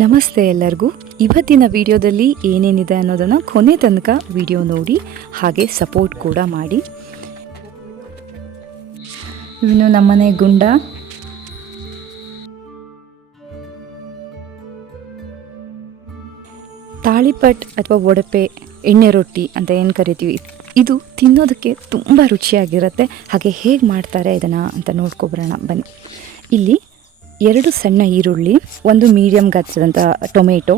ನಮಸ್ತೆ ಎಲ್ಲರಿಗೂ. ಇವತ್ತಿನ ವಿಡಿಯೋದಲ್ಲಿ ಏನೇನಿದೆ ಅನ್ನೋದನ್ನು ಕೊನೆ ತನಕ ವಿಡಿಯೋ ನೋಡಿ, ಹಾಗೆ ಸಪೋರ್ಟ್ ಕೂಡ ಮಾಡಿ. ಇವನು ನಮ್ಮನೆ ಗುಂಡ. ತಾಳಿಪಟ್ ಅಥವಾ ಒಡಪೆ ಎಣ್ಣೆ ರೊಟ್ಟಿ ಅಂತ ಏನು ಕರಿತೀವಿ, ಇದು ತಿನ್ನೋದಕ್ಕೆ ತುಂಬ ರುಚಿಯಾಗಿರುತ್ತೆ. ಹಾಗೆ ಹೇಗೆ ಮಾಡ್ತಾರೆ ಇದನ್ನು ಅಂತ ನೋಡ್ಕೊಬರೋಣ, ಬನ್ನಿ. ಇಲ್ಲಿ ಎರಡು ಸಣ್ಣ ಈರುಳ್ಳಿ, ಒಂದು ಮೀಡಿಯಂ ಗಾತ್ರದಂಥ ಟೊಮೆಟೊ,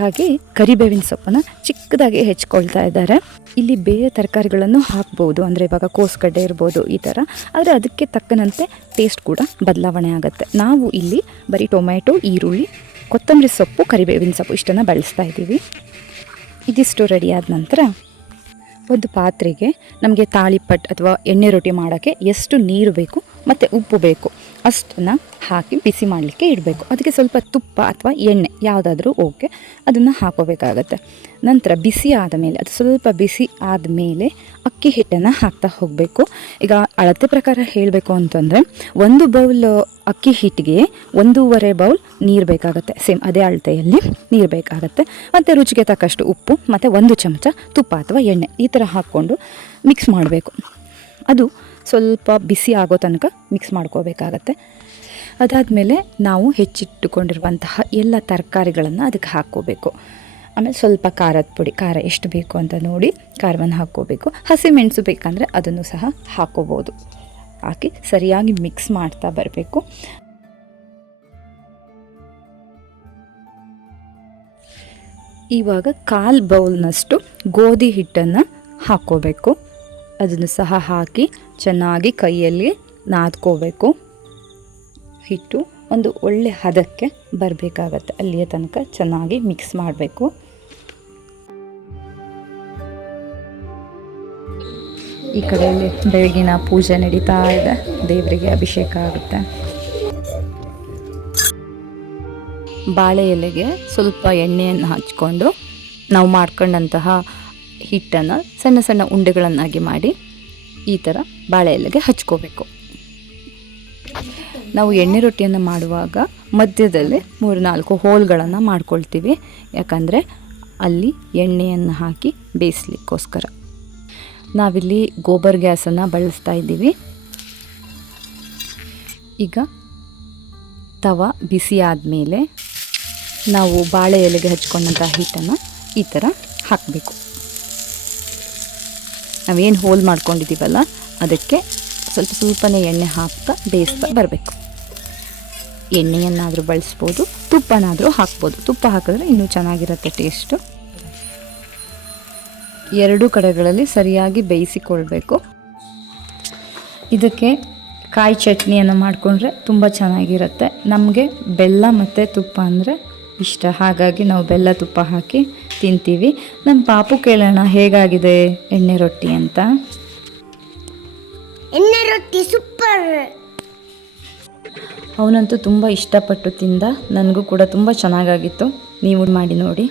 ಹಾಗೆ ಕರಿಬೇವಿನ ಸೊಪ್ಪನ್ನು ಚಿಕ್ಕದಾಗಿ ಹೆಚ್ಕೊಳ್ತಾ ಇದ್ದಾರೆ. ಇಲ್ಲಿ ಬೇರೆ ತರಕಾರಿಗಳನ್ನು ಹಾಕ್ಬೋದು, ಅಂದರೆ ಇವಾಗ ಕೋಸ್ಗಡ್ಡೆ ಇರ್ಬೋದು ಈ ಥರ ಆದರೆ ಅದಕ್ಕೆ ತಕ್ಕನಂತೆ ಟೇಸ್ಟ್ ಕೂಡ ಬದಲಾವಣೆ ಆಗುತ್ತೆ. ನಾವು ಇಲ್ಲಿ ಬರೀ ಟೊಮೆಟೊ, ಈರುಳ್ಳಿ, ಕೊತ್ತಂಬರಿ ಸೊಪ್ಪು, ಕರಿಬೇವಿನ ಸೊಪ್ಪು ಇಷ್ಟನ್ನು ಬಳಸ್ತಾ ಇದ್ದೀವಿ. ಇದಿಷ್ಟು ರೆಡಿ ಆದ ನಂತರ ಒಂದು ಪಾತ್ರೆಗೆ ನಮಗೆ ತಾಳಿಪಟ್ ಅಥವಾ ಎಣ್ಣೆ ರೊಟ್ಟಿ ಮಾಡೋಕ್ಕೆ ಎಷ್ಟು ನೀರು ಬೇಕು ಮತ್ತು ಉಪ್ಪು ಬೇಕು. ಅಷ್ಟನ್ನು ಹಾಕಿ ಬಿಸಿ ಮಾಡಲಿಕ್ಕೆ ಇಡಬೇಕು. ಅದಕ್ಕೆ ಸ್ವಲ್ಪ ತುಪ್ಪ ಅಥವಾ ಎಣ್ಣೆ ಯಾವುದಾದ್ರೂ ಓಕೆ, ಅದನ್ನು ಹಾಕೋಬೇಕಾಗತ್ತೆ ನಂತರ ಬಿಸಿ ಆದ ಮೇಲೆ ಅದು ಸ್ವಲ್ಪ ಬಿಸಿ ಆದಮೇಲೆ ಅಕ್ಕಿ ಹಿಟ್ಟನ್ನು ಹಾಕ್ತಾ ಹೋಗಬೇಕು. ಈಗ ಅಳತೆ ಪ್ರಕಾರ ಹೇಳಬೇಕು ಅಂತಂದರೆ, ಒಂದು ಬೌಲ್ ಅಕ್ಕಿ ಹಿಟ್ಟಿಗೆ ಒಂದೂವರೆ ಬೌಲ್ ನೀರು ಬೇಕಾಗುತ್ತೆ. ಸೇಮ್ ಅದೇ ಅಳತೆಯಲ್ಲಿ ನೀರು ಬೇಕಾಗುತ್ತೆ. ಮತ್ತು ರುಚಿಗೆ ತಕ್ಕಷ್ಟು ಉಪ್ಪು, ಮತ್ತು ಒಂದು ಚಮಚ ತುಪ್ಪ ಅಥವಾ ಎಣ್ಣೆ ಈ ಥರ ಹಾಕ್ಕೊಂಡು ಮಿಕ್ಸ್ ಮಾಡಬೇಕು. ಅದು ಸ್ವಲ್ಪ ಬಿಸಿ ಆಗೋ ತನಕ ಮಿಕ್ಸ್ ಮಾಡ್ಕೋಬೇಕಾಗತ್ತೆ. ಅದಾದಮೇಲೆ ನಾವು ಹೆಚ್ಚಿಟ್ಟುಕೊಂಡಿರುವಂತಹ ಎಲ್ಲ ತರಕಾರಿಗಳನ್ನು ಅದಕ್ಕೆ ಹಾಕ್ಕೋಬೇಕು. ಆಮೇಲೆ ಸ್ವಲ್ಪ ಖಾರದ ಪುಡಿ, ಖಾರ ಎಷ್ಟು ಬೇಕು ಅಂತ ನೋಡಿ ಖಾರವನ್ನು ಹಾಕ್ಕೋಬೇಕು. ಹಸಿಮೆಣಸು ಬೇಕಂದರೆ ಅದನ್ನು ಸಹ ಹಾಕ್ಕೋಬೋದು. ಹಾಕಿ ಸರಿಯಾಗಿ ಮಿಕ್ಸ್ ಮಾಡ್ತಾ ಬರಬೇಕು. ಇವಾಗ ಕಾಲು ಬೌಲ್ನಷ್ಟು ಗೋಧಿ ಹಿಟ್ಟನ್ನು ಹಾಕ್ಕೋಬೇಕು. ಅದನ್ನು ಸಹ ಹಾಕಿ ಚೆನ್ನಾಗಿ ಕೈಯಲ್ಲಿ ನಾದ್ಕೋಬೇಕು. ಹಿಟ್ಟು ಒಂದು ಒಳ್ಳೆ ಹದಕ್ಕೆ ಬರಬೇಕಾಗತ್ತೆ. ಅಲ್ಲಿಯ ತನಕ ಚೆನ್ನಾಗಿ ಮಿಕ್ಸ್ ಮಾಡಬೇಕು. ಈ ಕಡೆಯಲ್ಲಿ ಬೆಳಗಿನ ಪೂಜೆ ನಡೀತಾ ಇದೆ. ದೇವರಿಗೆ ಅಭಿಷೇಕ ಆಗುತ್ತೆ. ಬಾಳೆ ಎಲೆಗೆ ಸ್ವಲ್ಪ ಎಣ್ಣೆಯನ್ನು ಹಚ್ಕೊಂಡು ನಾವು ಮಾಡ್ಕೊಂಡಂತಹ ಹಿಟ್ಟನ್ನು ಸಣ್ಣ ಸಣ್ಣ ಉಂಡೆಗಳನ್ನಾಗಿ ಮಾಡಿ ಈ ಥರ ಬಾಳೆ ಎಲೆಗೆ ಹಚ್ಕೋಬೇಕು. ನಾವು ಎಣ್ಣೆ ರೊಟ್ಟಿಯನ್ನು ಮಾಡುವಾಗ ಮಧ್ಯದಲ್ಲಿ ಮೂರು ನಾಲ್ಕು ಹೋಲ್ಗಳನ್ನು ಮಾಡ್ಕೊಳ್ತೀವಿ. ಯಾಕಂದರೆ ಅಲ್ಲಿ ಎಣ್ಣೆಯನ್ನು ಹಾಕಿ ಬೇಯಿಸ್ಲಿಕ್ಕೋಸ್ಕರ. ನಾವಿಲ್ಲಿ ಗೋಬರ್ ಗ್ಯಾಸನ್ನು ಬಳಸ್ತಾ ಇದ್ದೀವಿ. ಈಗ ತವ ಬಿಸಿ ಆದಮೇಲೆ ನಾವು ಬಾಳೆ ಎಲೆಗೆ ಹಚ್ಕೊಂಡಂಥ ಹಿಟ್ಟನ್ನು ಈ ಥರ ಹಾಕಬೇಕು. ನಾವೇನು ಹೋಲ್ ಮಾಡ್ಕೊಂಡಿದ್ದೀವಲ್ಲ, ಅದಕ್ಕೆ ಸ್ವಲ್ಪ ಸ್ವಲ್ಪನೇ ಎಣ್ಣೆ ಹಾಕ್ತಾ ಬೇಯಿಸ್ತಾ ಬರಬೇಕು. ಎಣ್ಣೆಯನ್ನಾದರೂ ಬಳಸ್ಬೋದು, ತುಪ್ಪನಾದರೂ ಹಾಕ್ಬೋದು. ತುಪ್ಪ ಹಾಕಿದ್ರೆ ಇನ್ನೂ ಚೆನ್ನಾಗಿರುತ್ತೆ ಟೇಸ್ಟು ಎರಡೂ ಕಡೆಗಳಲ್ಲಿ ಸರಿಯಾಗಿ ಬೇಯಿಸಿಕೊಳ್ಬೇಕು. ಇದಕ್ಕೆ ಕಾಯಿ ಚಟ್ನಿಯನ್ನು ಮಾಡಿಕೊಂಡ್ರೆ ತುಂಬ ಚೆನ್ನಾಗಿರುತ್ತೆ. ನಮಗೆ ಬೆಲ್ಲ ಮತ್ತು ತುಪ್ಪ ಅಂದರೆ ಇಷ್ಟ. ಹಾಗಾಗಿ ನಾವು ಬೆಲ್ಲ ತುಪ್ಪ ಹಾಕಿ ತಿಂತೀವಿ. ನಮ್ಮ ಪಾಪು ಕೇಳೋಣ ಹೇಗಾಗಿದೆ ಎಣ್ಣೆ ರೊಟ್ಟಿ ಅಂತ? ಎಣ್ಣೆ ರೊಟ್ಟಿ ಸೂಪರ್. ಅವನಂತೂ ತುಂಬ ಇಷ್ಟಪಟ್ಟು ತಿಂದ. ನನಗೂ ಕೂಡ ತುಂಬ ಚೆನ್ನಾಗಾಗಿತ್ತು. ನೀವು ಮಾಡಿ ನೋಡಿ.